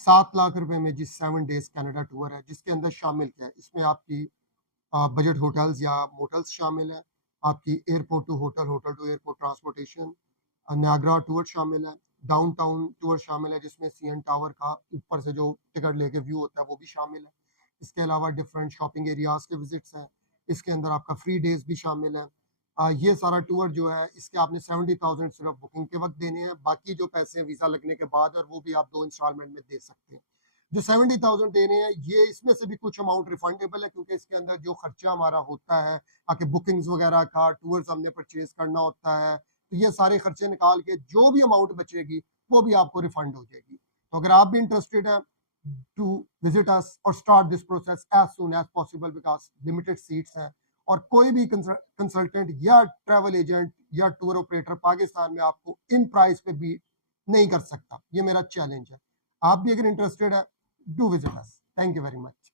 7 लाख रुपए में जी 7 days Canada tour है, जिसके अंदर शामिल क्या है, इसमें आपकी बजट होटल्स या मोटल्स शामिल है, आपकी airport to hotel, hotel to airport transportation, Niagara tour शामिल है, डाउनटाउन टूर शामिल है जिसमें सीएन टावर का ऊपर से जो टिकट लेके व्यू होता है वो भी शामिल है। इसके अलावा डिफरेंट शॉपिंग एरियाज के विजिट्स हैं। इसके अंदर आपका फ्री डेज भी शामिल है। ये सारा टूर जो है इसके आपने 70,000 सिर्फ बुकिंग के वक्त देने हैं, बाकी जो पैसे हैं वीज़ा लगने के बाद और वो भी आप 2 इंस्टॉलमेंट में दे सकते हैं। जो 70,000 दे रहे हैं ये इसमें से भी कुछ अमाउंट रिफंडेबल है, क्योंकि इसके अंदर जो खर्चा हमारा होता है आके बुकिंग्स वगैरह का, टूर्स हमने परचेज करना होता है, तो ये सारे खर्चे निकाल के जो भी अमाउंट बचेगी वो भी आपको रिफंड हो जाएगी। तो अगर आप भी इंटरेस्टेड हैं टू विजिट अस और start this process as soon as possible, because limited seats हैं और कोई भी कंसल्टेंट या ट्रैवल एजेंट या टूर ऑपरेटर पाकिस्तान में आपको इन प्राइस पे बीट नहीं कर सकता। ये मेरा चैलेंज है। आप भी अगर इंटरेस्टेड है, do visit us. Thank you very much.